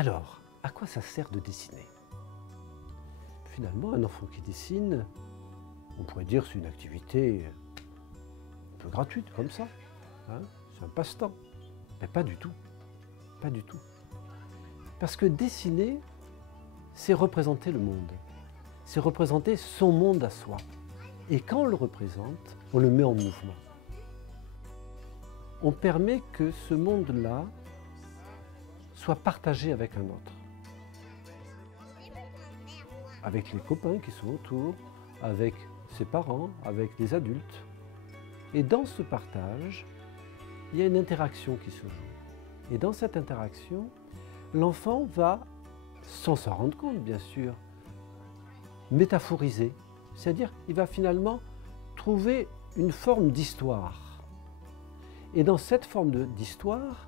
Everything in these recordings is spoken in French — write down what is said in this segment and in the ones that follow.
Alors, à quoi ça sert de dessiner? Finalement, un enfant qui dessine, on pourrait dire que c'est une activité un peu gratuite, comme ça. Hein, c'est un passe-temps. Mais pas du tout. Pas du tout. Parce que dessiner, c'est représenter le monde. C'est représenter son monde à soi. Et quand on le représente, on le met en mouvement. On permet que ce monde-là soit partagé avec un autre. Avec les copains qui sont autour, avec ses parents, avec les adultes. Et dans ce partage, il y a une interaction qui se joue. Et dans cette interaction, l'enfant va, sans s'en rendre compte bien sûr, métaphoriser. C'est-à-dire qu'il va finalement trouver une forme d'histoire. Et dans cette forme d'histoire,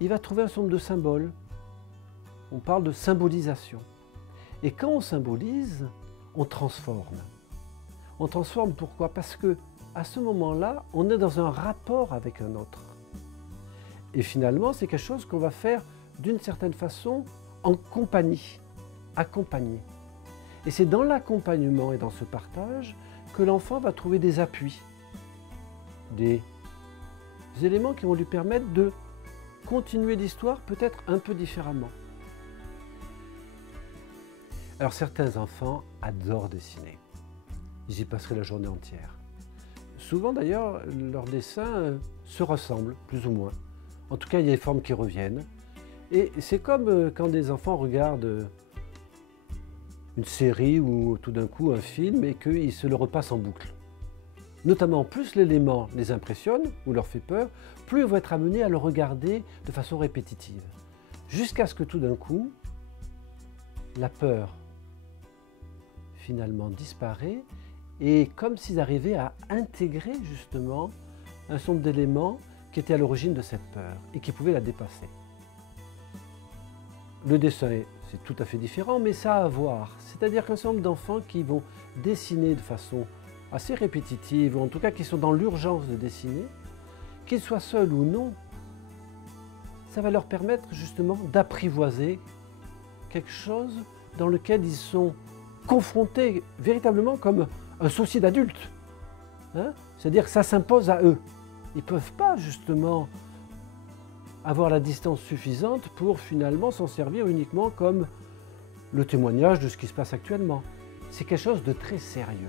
il va trouver un certain nombre de symboles. On parle de symbolisation. Et quand on symbolise, on transforme. On transforme pourquoi? Parce que à ce moment-là, on est dans un rapport avec un autre. Et finalement, c'est quelque chose qu'on va faire d'une certaine façon en compagnie, accompagné. Et c'est dans l'accompagnement et dans ce partage que l'enfant va trouver des appuis, des éléments qui vont lui permettre de continuer l'histoire peut-être un peu différemment. Alors certains enfants adorent dessiner. Ils y passeraient la journée entière. Souvent d'ailleurs, leurs dessins se ressemblent, plus ou moins. En tout cas, il y a des formes qui reviennent. Et c'est comme quand des enfants regardent une série ou tout d'un coup un film et qu'ils se le repassent en boucle. Notamment, plus l'élément les impressionne ou leur fait peur, plus ils vont être amenés à le regarder de façon répétitive. Jusqu'à ce que tout d'un coup, la peur finalement disparaît et comme s'ils arrivaient à intégrer justement un certain nombre d'éléments qui étaient à l'origine de cette peur et qui pouvaient la dépasser. Le dessin, c'est tout à fait différent, mais ça a à voir. C'est-à-dire qu'un certain nombre d'enfants qui vont dessiner de façon assez répétitive, ou en tout cas qui sont dans l'urgence de dessiner, qu'ils soient seuls ou non, ça va leur permettre justement d'apprivoiser quelque chose dans lequel ils sont confrontés véritablement comme un souci d'adulte. Hein? C'est-à-dire que ça s'impose à eux. Ils ne peuvent pas justement avoir la distance suffisante pour finalement s'en servir uniquement comme le témoignage de ce qui se passe actuellement. C'est quelque chose de très sérieux.